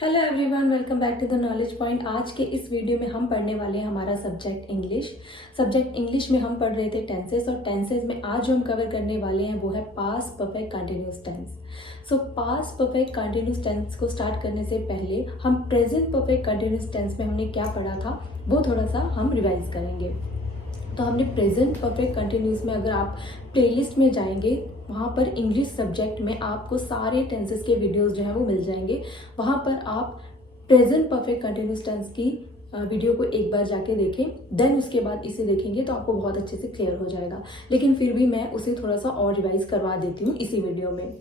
Hello everyone, welcome back to the knowledge point. आज के इस वीडियो में हम पढ़ने वाले हैं हमारा सब्जेक्ट इंग्लिश में हम पढ़ रहे थे टेंसेस, और टेंसेस में आज जो हम कवर करने वाले हैं वो है past perfect continuous tense. So past perfect continuous tense को स्टार्ट करने से पहले हम प्रेजेंट परफेक्ट कंटिन्यूस टेंस में हमने क्या पढ़ा था वो थोड़ा सा हम रिवाइज करेंगे। तो हमने प्रेजेंट परफेक्ट कंटिन्यूस में, अगर आप प्लेलिस्ट में जाएंगे वहाँ पर इंग्लिश सब्जेक्ट में आपको सारे टेंसेस के वीडियोस जो है वो मिल जाएंगे। वहाँ पर आप प्रेजेंट परफेक्ट कंटिन्यूस टेंस की वीडियो को एक बार जाके देखें, देन उसके बाद इसे देखेंगे तो आपको बहुत अच्छे से क्लियर हो जाएगा। लेकिन फिर भी मैं उसे थोड़ा सा और रिवाइज करवा देती हूँ इसी वीडियो में।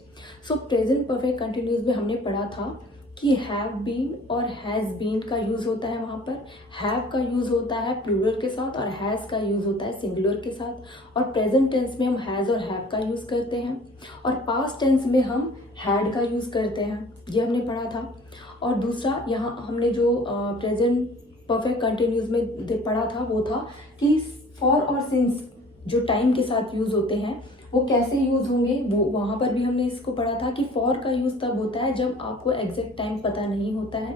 सो प्रेजेंट परफेक्ट कंटिन्यूस में हमने पढ़ा था कि हैव बीन और हैज़ बीन का यूज़ होता है। वहाँ पर हैव का यूज़ होता है प्लूरल के साथ और हैज़ का यूज़ होता है सिंगुलर के साथ। और प्रेजेंट टेंस में हम हैज़ और हैव का यूज़ करते हैं, और पास्ट टेंस में हम हैड का यूज़ करते हैं। ये हमने पढ़ा था। और दूसरा यहाँ हमने जो प्रेजेंट परफेक्ट कंटिन्यूस में पढ़ा था वो था कि फॉर और सिंस जो टाइम के साथ यूज़ होते हैं वो कैसे यूज़ होंगे। वो वहाँ पर भी हमने इसको पढ़ा था कि फॉर का यूज़ तब होता है जब आपको एग्जैक्ट टाइम पता नहीं होता है,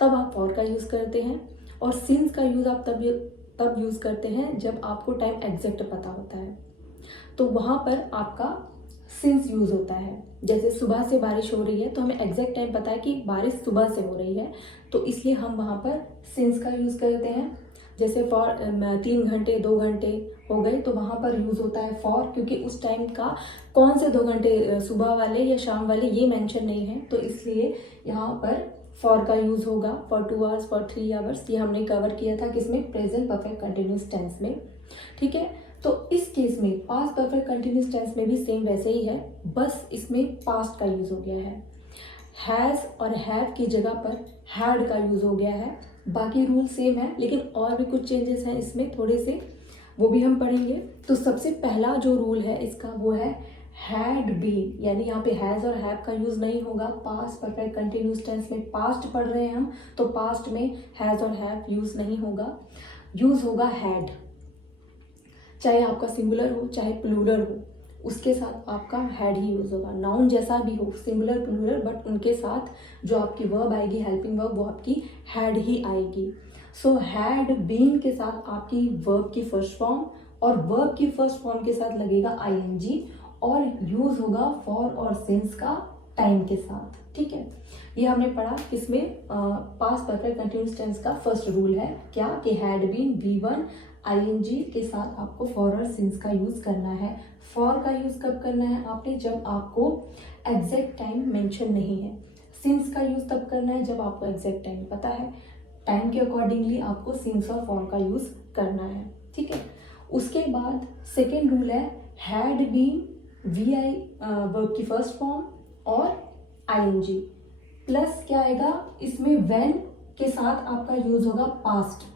तब आप फॉर का यूज़ करते हैं। और सिंस का यूज़ आप तब यूज़ करते हैं जब आपको टाइम एग्जैक्ट पता होता है, तो वहाँ पर आपका सिंस यूज़ होता है। जैसे सुबह से बारिश हो रही है तो हमें एग्जैक्ट टाइम पता है कि बारिश सुबह से हो रही है, तो इसलिए हम वहाँ पर सिंस का यूज़ करते हैं। जैसे फॉर 3 घंटे 2 घंटे हो गए तो वहाँ पर यूज़ होता है फॉर, क्योंकि उस टाइम का कौन से 2 घंटे सुबह वाले या शाम वाले ये मेंशन नहीं है, तो इसलिए यहाँ पर फॉर का यूज़ होगा। फॉर 2 आवर्स, फॉर 3 आवर्स, ये हमने कवर किया था किसमें, प्रेजेंट परफेक्ट कंटिन्यूस टेंस में। ठीक है, तो इस केस में पास्ट परफेक्ट कंटिन्यूस टेंस में भी सेम वैसे ही है, बस इसमें पास्ट का यूज़ हो गया है। हैज़ और हैव की जगह पर हैड का यूज़ हो गया है। बाकी रूल सेम है, लेकिन और भी कुछ चेंजेस हैं इसमें थोड़े से, वो भी हम पढ़ेंगे। तो सबसे पहला जो रूल है इसका वो है हैड बीन, यानी यहाँ पे हैज़ और हैव का यूज़ नहीं होगा। पास्ट परफेक्ट कंटिन्यूस टेंस में पास्ट पढ़ रहे हैं हम, तो पास्ट में हैज़ और हैव यूज़ नहीं होगा, यूज़ होगा हैड। चाहे आपका सिंगुलर हो चाहे प्लूरल हो, उसके साथ आपका हैड ही यूज होगा। नाउन जैसा भी हो, सिंगुलर प्लूरल, बट उनके साथ जो आपकी वर्ब आएगी, हेल्पिंग वर्ब, वो आपकी हैड ही आएगी। सो हैड बीन के साथ आपकी वर्ब की फर्स्ट फॉर्म, और वर्ब की फर्स्ट फॉर्म के साथ लगेगा आईएनजी, और यूज होगा फॉर और सिंस का टाइम के साथ। ठीक है, ये हमने पढ़ा। इसमें पास्ट परफेक्ट कंटिन्यूस टेंस का फर्स्ट रूल है क्या, कि हैड बीन V1 आईएनजी के साथ आपको फॉर और सिंस का यूज करना है। फॉर का यूज कब करना है आपने, जब आपको एग्जैक्ट टाइम मेंशन नहीं है। सिंस का यूज तब करना है जब आपको एग्जैक्ट टाइम पता है। टाइम के अकॉर्डिंगली आपको सिंस और फॉर का यूज करना है। ठीक है, उसके बाद सेकेंड रूल है हैड बीन VI वर्ब की फर्स्ट फॉर्म और आईएनजी प्लस क्या आएगा इसमें, व्हेन के साथ आपका यूज होगा पास्ट,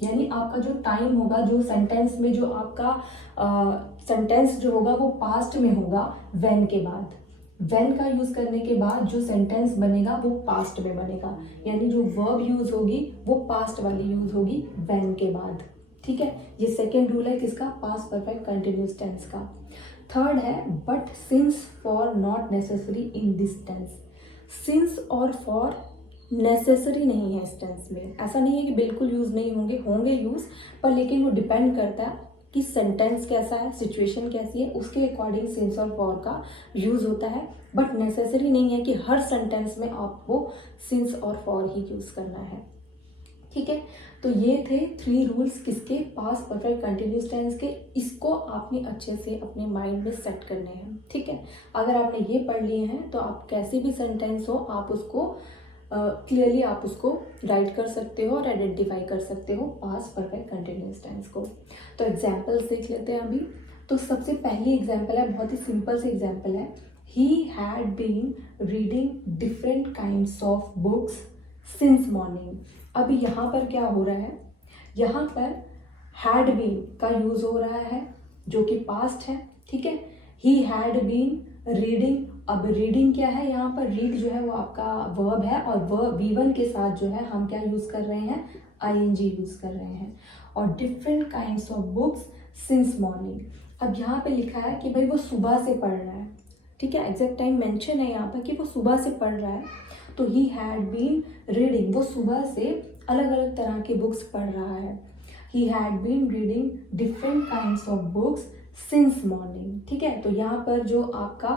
यानी आपका जो टाइम होगा, जो सेंटेंस में जो आपका सेंटेंस जो होगा वो पास्ट में होगा व्हेन के बाद। व्हेन का यूज करने के बाद जो सेंटेंस बनेगा वो पास्ट में बनेगा, यानी जो वर्ब यूज होगी वो पास्ट वाली यूज होगी व्हेन के बाद। ठीक है, ये सेकेंड रूल है किसका, पास्ट परफेक्ट कंटिन्यूस टेंस का। थर्ड है but since for not necessary in this tense. Since और फॉर नेसेसरी नहीं है इस टेंस में। ऐसा नहीं है कि बिल्कुल यूज नहीं होंगे, होंगे यूज, पर लेकिन वो डिपेंड करता है कि सेंटेंस कैसा है, सिचुएशन कैसी है, उसके अकॉर्डिंग सिंस और फॉर का यूज होता है। बट नेसेसरी नहीं है कि हर सेंटेंस में आपको सिंस और फॉर ही यूज करना है। ठीक है, तो ये थे 3 रूल्स किसके, पास्ट परफेक्ट कंटिन्यूस टेंस के। इसको आपने अच्छे से अपने माइंड में सेट करने हैं। ठीक है, अगर आपने ये पढ़ लिए हैं तो आप कैसे भी सेंटेंस हो आप उसको क्लियरली आप उसको राइट कर सकते हो और आइडेंटिफाई कर सकते हो पास्ट परफेक्ट कंटिन्यूस टेंस को। तो एग्जाम्पल्स देख लेते हैं अभी। तो सबसे पहली एग्जाम्पल है, बहुत ही सिंपल सी एग्जाम्पल है, he had been reading different kinds of books since morning. अभी यहाँ पर क्या हो रहा है, यहाँ पर हैड बीन का यूज हो रहा है जो कि पास्ट है। ठीक है, ही हैड बीन रीडिंग। अब रीडिंग क्या है, यहाँ पर रीड जो है वो आपका वर्ब है, और वर्ब V1 के साथ जो है हम क्या यूज कर रहे हैं, आईएनजी यूज कर रहे हैं। और different kinds of books since morning. अब यहाँ पे लिखा है कि भाई वो सुबह से पढ़ रहा है। ठीक है, एग्जैक्ट टाइम मेंशन है यहाँ पर कि वो सुबह से पढ़ रहा है, तो ही हैड बीन रीडिंग, वो सुबह से अलग अलग तरह की बुक्स पढ़ रहा है। He had been reading different kinds of books since morning. ठीक है, तो यहाँ पर जो आपका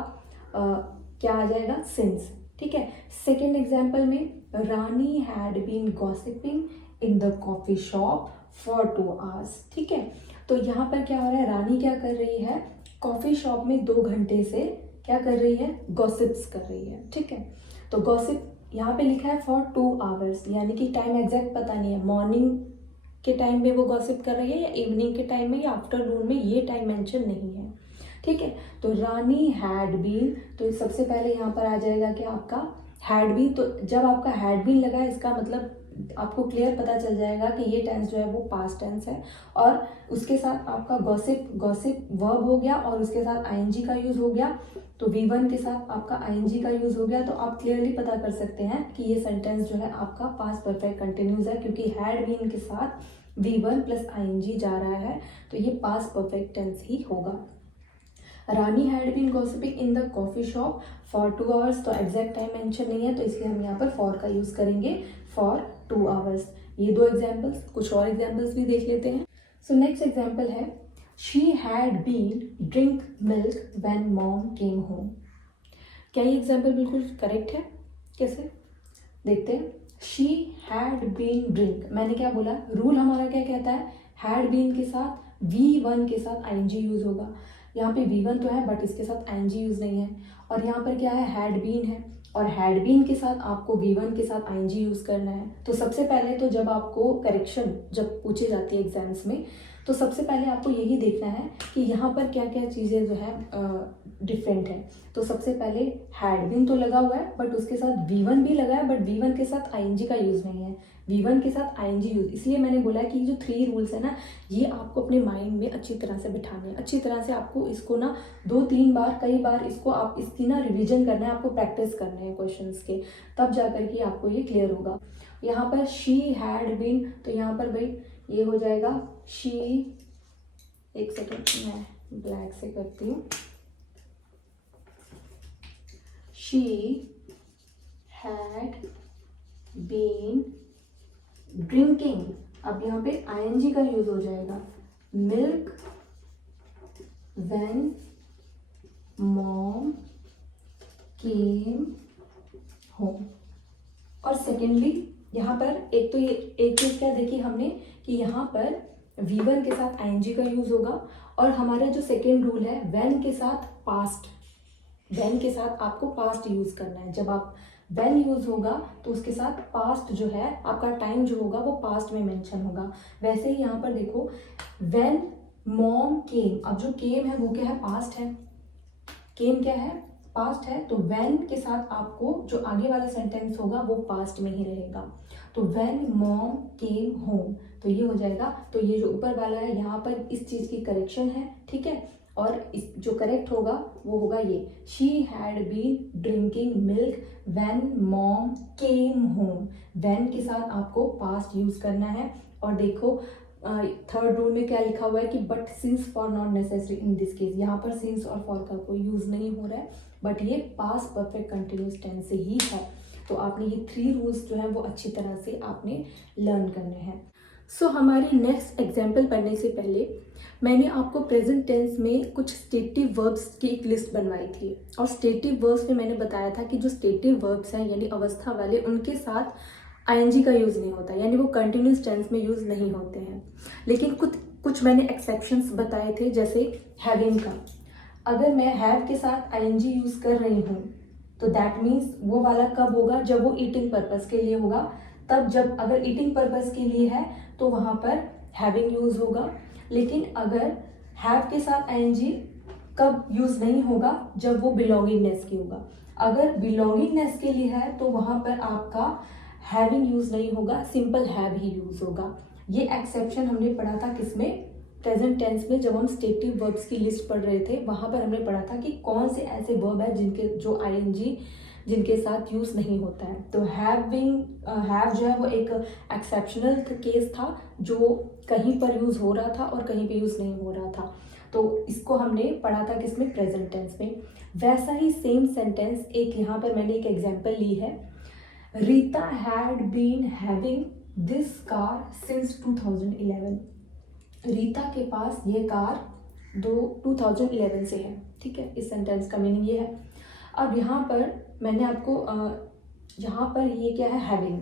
क्या आ जाएगा, सिंस। ठीक है, सेकेंड एग्जाम्पल में Rani had been gossiping in the coffee shop for 2 hours। ठीक है, तो यहाँ पर क्या हो रहा है, रानी क्या कर रही है, कॉफी शॉप में 2 घंटे से क्या कर रही है, गॉसिप्स कर रही है। ठीक है, तो गॉसिप यहाँ पे लिखा है फॉर 2 hours, यानी कि टाइम एग्जैक्ट पता नहीं है, मॉर्निंग के टाइम में वो गॉसिप कर रही है या इवनिंग के टाइम में या आफ्टरनून में, ये टाइम मेंशन नहीं है। ठीक है, तो रानी हैड बीन, तो सबसे पहले यहाँ पर आ जाएगा कि आपका हैड बीन। तो जब आपका हैड बीन लगा है, इसका मतलब आपको क्लियर पता चल जाएगा कि ये टेंस जो है वो पास्ट टेंस है, और उसके साथ आपका गॉसिप, गॉसिप वर्ब हो गया और उसके साथ आईएनजी का यूज हो गया, तो V1 के साथ आपका आईएनजी का यूज हो गया। तो आप क्लियरली पता कर सकते हैं कि ये सेंटेंस जो है आपका पास्ट परफेक्ट कंटिन्यूज है, क्योंकि हैड बीन के साथ V1 प्लस आईएनजी जा रहा है, तो ये पास्ट परफेक्ट टेंस ही होगा। Rani had been gossiping in the coffee shop for 2 hours, तो एग्जैक्ट टाइम मेंशन नहीं है, तो इसलिए हम यहाँ पर फॉर का यूज करेंगे, फॉर 2 hours। ये 2 एग्जाम्पल्स, कुछ और एग्जाम्पल्स भी देख लेते हैं। सो नेक्स्ट एग्जाम्पल है she had been drink milk when mom came home. क्या ये एग्जाम्पल बिल्कुल करेक्ट है? कैसे देखते हैं। शी हैड बीन ड्रिंक, मैंने क्या बोला, रूल हमारा क्या कहता है, हैड बीन के साथ V1 के साथ आईएनजी यूज होगा। यहाँ पे V1 तो है बट इसके साथ आईएनजी यूज नहीं है, और यहाँ पर क्या है, हैड बीन है, और हैड बीन के साथ आपको V1 के साथ आईएनजी यूज करना है। तो सबसे पहले तो जब आपको करेक्शन जब पूछी जाती है एग्जाम्स में, तो सबसे पहले आपको यही देखना है कि यहाँ पर क्या क्या चीज़ें जो है डिफरेंट है। तो सबसे पहले हैड बीन तो लगा हुआ है बट उसके साथ V1 भी लगा है, बट V1 के साथ आईएनजी का यूज नहीं है, V1 के साथ आईएनजी यूज। इसलिए मैंने बोला कि जो 3 रूल्स है ना, ये आपको अपने माइंड में अच्छी तरह से बिठाने हैं, अच्छी तरह से आपको इसको ना 2-3 बार, कई बार इसको आप इसकी ना रिविजन करना है, आपको प्रैक्टिस करने हैं क्वेश्चंस के, तब जाकर के आपको ये क्लियर होगा। यहाँ पर शी हैड बीन, तो यहाँ पर भाई ये हो जाएगा शी, एक सेकेंड मैं ब्लैक से करती हूँ, शी हैड बीन ड्रिंकिंग, अब यहाँ पे आईएनजी का यूज हो जाएगा, milk when mom came home. और सेकेंडली यहाँ पर एक तो ये एक चीज क्या देखी हमने कि यहाँ पर V1 के साथ आईएनजी का यूज होगा, और हमारा जो सेकेंड रूल है व्हेन के साथ पास्ट, व्हेन के साथ आपको पास्ट यूज करना है। जब आप व्हेन यूज होगा तो उसके साथ पास्ट जो है आपका टाइम जो होगा वो पास्ट में मेंशन होगा। वैसे ही यहाँ पर देखो व्हेन मॉम केम, अब जो केम है वो क्या है, पास्ट है, केम क्या है, पास्ट है, तो व्हेन के साथ आपको जो आगे वाला सेंटेंस होगा वो पास्ट में ही रहेगा। तो व्हेन मॉम केम होम, तो ये हो जाएगा। तो ये जो ऊपर वाला है यहाँ पर इस चीज की करेक्शन है, ठीक है, और इस जो करेक्ट होगा वो होगा ये, she had been drinking milk when mom came home. When के साथ आपको पास्ट यूज करना है। और देखो थर्ड रूल में क्या लिखा हुआ है कि but since for not necessary in this case, यहाँ पर सिंस और फॉर का कोई यूज नहीं हो रहा है, बट ये पास्ट परफेक्ट कंटिन्यूस टेंस से ही है। तो आपने ये 3 रूल्स जो है वो अच्छी तरह से आपने लर्न करने हैं। सो हमारे नेक्स्ट एग्जाम्पल पढ़ने से पहले मैंने आपको प्रेजेंट टेंस में कुछ स्टेटिव वर्ब्स की एक लिस्ट बनवाई थी, और स्टेटिव वर्ब्स में मैंने बताया था कि जो स्टेटिव वर्ब्स हैं यानी अवस्था वाले, उनके साथ आईएनजी का यूज़ नहीं होता, यानी वो कंटिन्यूस टेंस में यूज़ नहीं होते हैं। लेकिन कुछ मैंने एक्सेप्शंस बताए थे, जैसे हैविंग का, अगर मैं हैव के साथ आईएनजी यूज़ कर रही हूँ तो दैट मीन्स वो वाला कब होगा, जब वो ईटिंग पर्पस के लिए होगा, तब जब अगर ईटिंग पर्पस के लिए है तो वहाँ पर हैविंग यूज़ होगा। लेकिन अगर हैव के साथ आईएनजी कब यूज़ नहीं होगा, जब वो बिलोंगिंगनेस की होगा। अगर बिलोंगिंगनेस के लिए है तो वहाँ पर आपका हैविंग यूज नहीं होगा, सिंपल हैव ही यूज होगा। ये एक्सेप्शन हमने पढ़ा था किसमें, प्रेजेंट टेंस में, जब हम स्टेटिव वर्ब्स की लिस्ट पढ़ रहे थे, वहां पर हमने पढ़ा था कि कौन से ऐसे वर्ब है जिनके जो आईएनजी जिनके साथ यूज नहीं होता है। तो हैव जो है वो एक एक्सेप्शनल केस था जो कहीं पर यूज हो रहा था और कहीं पे यूज नहीं हो रहा था। तो इसको हमने पढ़ा था किसमें, प्रेजेंट टेंस में। वैसा ही सेम सेंटेंस एक यहाँ पर मैंने एक एग्जाम्पल ली है, Rita had been having this car since 2011। Rita के पास ये कार 2011 से है। ठीक है, इस सेंटेंस का मीनिंग ये है। अब यहाँ पर मैंने आपको यहाँ पर ये क्या है, हैविंग।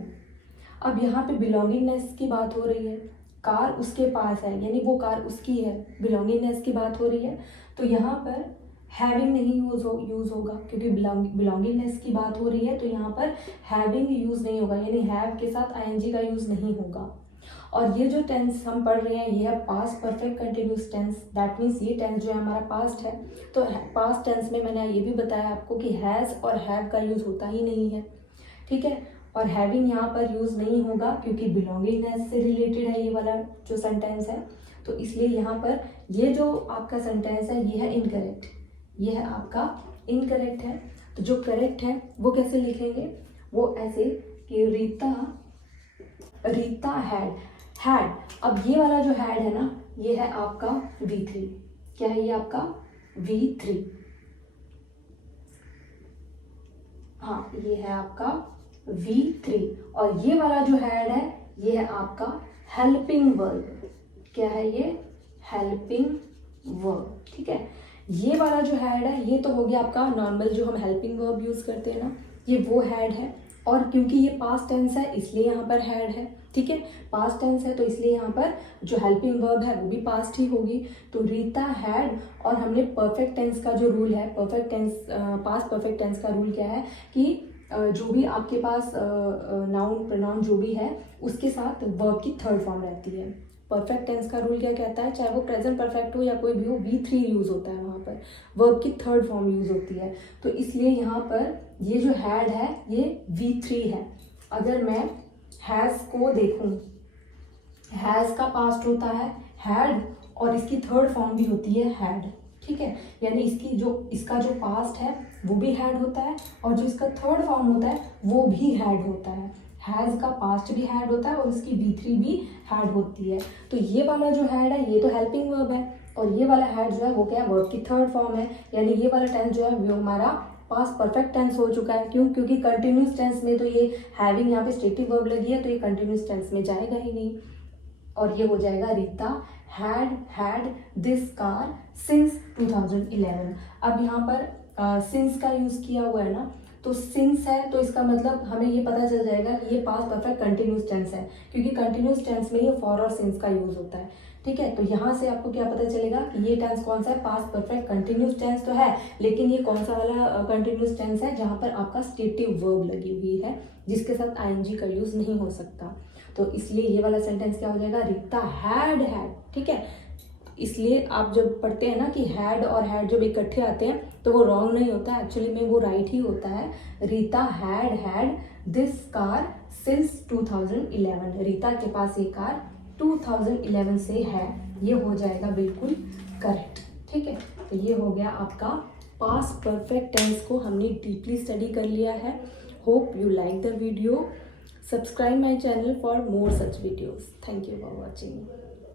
अब यहाँ पे बिलोंगिंगनेस की बात हो रही है, कार उसके पास है यानी वो कार उसकी है, बिलोंगिंगनेस की बात हो रही है। तो यहाँ पर हैविंग नहीं यूज़ होगा क्योंकि बिलोंगिंगनेस की बात हो रही है, तो यहाँ पर हैविंग यूज़ नहीं होगा, यानी हैव के साथ आईएनजी का यूज़ नहीं होगा। और ये जो टेंस हम पढ़ रहे हैं ये है past perfect continuous tense. That means ये टेंस जो है हमारा पास्ट है। तो पास्ट टेंस में मैंने ये भी बताया आपको कि हैज़ और हैव का यूज़ होता ही नहीं है। ठीक है, और हैविंग यहाँ पर यूज़ नहीं होगा क्योंकि बिलोंगिंगनेस से रिलेटेड है ये वाला जो सेंटेंस है। तो इसलिए यहाँ पर ये जो आपका सेंटेंस है ये है इनकरेक्ट, ये है आपका इनकरेक्ट है। तो जो करेक्ट है वो कैसे लिखेंगे, वो ऐसे कि रीता हैड। अब ये वाला जो हैड है ना, ये है आपका V3। क्या है ये आपका V3। हाँ, ये है आपका V3। और ये वाला जो हैड है ये है आपका हेल्पिंग वर्ब। क्या है ये, हेल्पिंग वर्ब। ठीक है, ये वाला जो हैड है ये तो हो गया आपका नॉर्मल जो हम हेल्पिंग वर्ब यूज करते हैं ना, ये वो हैड है। और क्योंकि ये पास्ट टेंस है इसलिए यहाँ पर हैड है। ठीक है, पास्ट टेंस है तो इसलिए यहाँ पर जो हेल्पिंग वर्ब है वो भी पास्ट ही होगी। तो रीता हैड, और हमने परफेक्ट टेंस का जो रूल है, perfect tense past perfect tense का रूल क्या है कि जो भी आपके पास नाउन प्रोनाउन जो भी है उसके साथ वर्ब की थर्ड फॉर्म रहती है। परफेक्ट टेंस का रूल क्या कहता है, चाहे वो प्रेजेंट परफेक्ट हो या कोई भी हो, V3 यूज़ होता है, वहाँ पर वर्ब की थर्ड फॉर्म यूज़ होती है। तो इसलिए यहाँ पर ये जो हैड है ये V3 है। अगर मैं हैज़ को देखूँ, हैज़ का पास्ट होता है हैड और इसकी थर्ड फॉर्म भी होती है हैड। ठीक है, यानी इसका जो पास्ट है वो भी हैड होता है और जो इसका थर्ड फॉर्म होता है वो भी हैड होता है। हैज़ का पास्ट भी हैड होता है और इसकी V3 भी हैड होती है। तो ये वाला जो हैड है ये तो हेल्पिंग वर्ब है और ये वाला हैड जो है वो क्या है, वर्ब की थर्ड फॉर्म है। यानी ये वाला टेंस जो है वो हमारा पास्ट परफेक्ट टेंस हो चुका है। क्यों, क्योंकि कंटिन्यूस टेंस में तो ये हैविंग यहाँ पे स्टेटिव वर्ब लगी है तो ये कंटिन्यूस टेंस में जाएगा ही नहीं। और ये हो जाएगा Rita had this car since 2011। अब यहाँ पर सिंस का यूज़ किया हुआ है ना, तो सिंस है तो इसका मतलब हमें ये पता चल जाएगा कि ये पास्ट परफेक्ट कंटिन्यूस टेंस है, क्योंकि कंटिन्यूस टेंस में ये फॉर और सिंस का यूज़ होता है। ठीक है, तो यहाँ से आपको क्या पता चलेगा कि ये टेंस कौन सा है, पास्ट परफेक्ट कंटिन्यूस टेंस तो है, लेकिन ये कौन सा वाला कंटिन्यूस टेंस है जहाँ पर आपका स्टेटिव वर्ब लगी हुई है जिसके साथ आईएनजी का यूज़ नहीं हो सकता। तो इसलिए ये वाला सेंटेंस क्या हो जाएगा, रीता हैड। ठीक है, इसलिए आप जब पढ़ते हैं ना कि हैड और हैड जब इकट्ठे आते हैं तो वो रॉन्ग नहीं होता, एक्चुअली में वो राइट ही होता है। Rita had this car since 2011। Rita के पास ये कार 2011 से है, ये हो जाएगा बिल्कुल करेक्ट। ठीक है, तो ये हो गया आपका पास्ट परफेक्ट टेंस को हमने डीपली स्टडी कर लिया है। Hope you like the video. Subscribe my channel for more such videos. Thank you for watching.